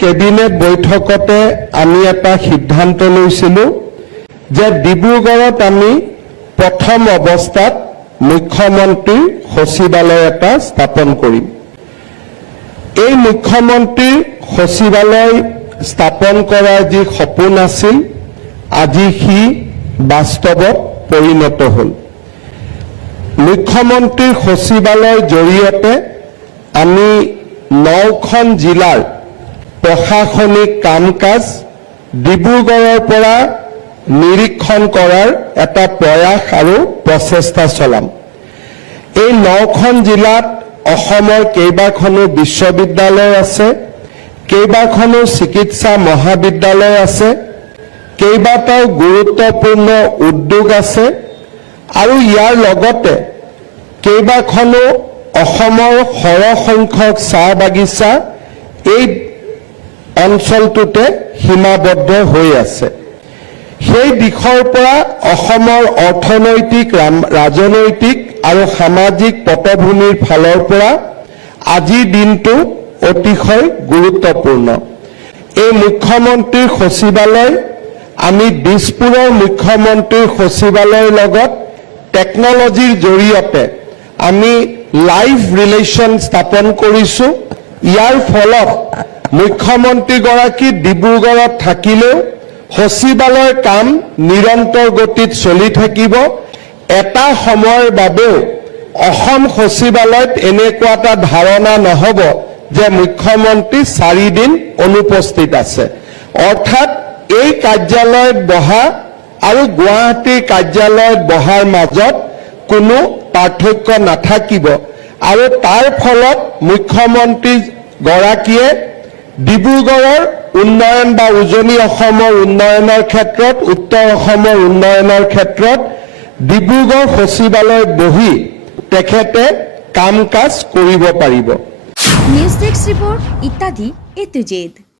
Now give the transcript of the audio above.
Cabinet বৈঠকতে আমি এটা সিদ্ধান্ত লৈছিলোঁ যে ডিব্ৰুগড়ত আমি প্ৰথম অৱস্থাত মুখ্যমন্ত্ৰীৰ সচিবালয় এটা স্থাপন কৰিম। এই মুখ্যমন্ত্ৰীৰ সচিবালয় স্থাপন কৰাৰ যি সপোন আছিল আজি সি বাস্তৱত পৰিণত হ'ল। মুখ্যমন্ত্ৰীৰ সচিবালয়ৰ জৰিয়তে আমি 9খন জিলাৰ প্ৰশাসনিক কাম কাজ ডিব্ৰুগড়ৰ পৰা নিৰীক্ষণ কৰাৰ এটা প্ৰয়াস আৰু প্ৰচেষ্টা চলাম। এই 9খন জিলাত অসমৰ কেইবাখনো বিশ্ববিদ্যালয় আছে, কেইবাখনো চিকিৎসা মহাবিদ্যালয় আছে, কেইবাটাও গুৰুত্বপূৰ্ণ উদ্যোগ আছে আৰু ইয়াৰ লগতে কেইবাখনো অসমৰ সৰহ সংখ্যক চাহ বাগিচা এই অঞ্চলটোতে সীমাবদ্ধ হৈ আছে। সেই দিশৰ পৰা অসমৰ অৰ্থনৈতিক, ৰাজনৈতিক আৰু সামাজিক পটভূমিৰ ফালৰ পৰা আজিৰ দিনটো অতিশয় গুৰুত্বপূৰ্ণ। এই মুখ্যমন্ত্ৰীৰ সচিবালয় আমি দিছপুৰৰ মুখ্যমন্ত্ৰীৰ সচিবালয়ৰ লগত টেকনলজিৰ জৰিয়তে আমি লাইভ ৰিলেশ্যন স্থাপন কৰিছোঁ। ইয়াৰ ফলত মুখ্যমন্ত্ৰীগৰাকী ডিব্ৰুগড়ত থাকিলেও সচিবালয়ৰ কাম নিৰন্তৰ গতিত চলি থাকিব। এটা সময়ৰ বাবেও অসম সচিবালয়ত এনেকুৱা এটা ধাৰণা নহ'ব যে মুখ্যমন্ত্ৰী 4 দিন অনুপস্থিত আছে। অৰ্থাৎ এই কাৰ্যালয়ত বহা আৰু গুৱাহাটীৰ কাৰ্যালয়ত বহাৰ মাজত কোনো পাৰ্থক্য নাথাকিব আৰু তাৰ ফলত মুখ্যমন্ত্ৰীগৰাকীয়ে ডিব্ৰুগড়ৰ উন্নয়ন বা উজনি অসমৰ উন্নয়নৰ ক্ষেত্ৰত, উত্তৰ অসমৰ উন্নয়নৰ ক্ষেত্ৰত ডিব্ৰুগড় সচিবালয়ত বহি তেখেতে কাম কাজ কৰিব পাৰিব। নিউজ ডেস্ক ৰিপোৰ্ট ইত্যাদি A to Z।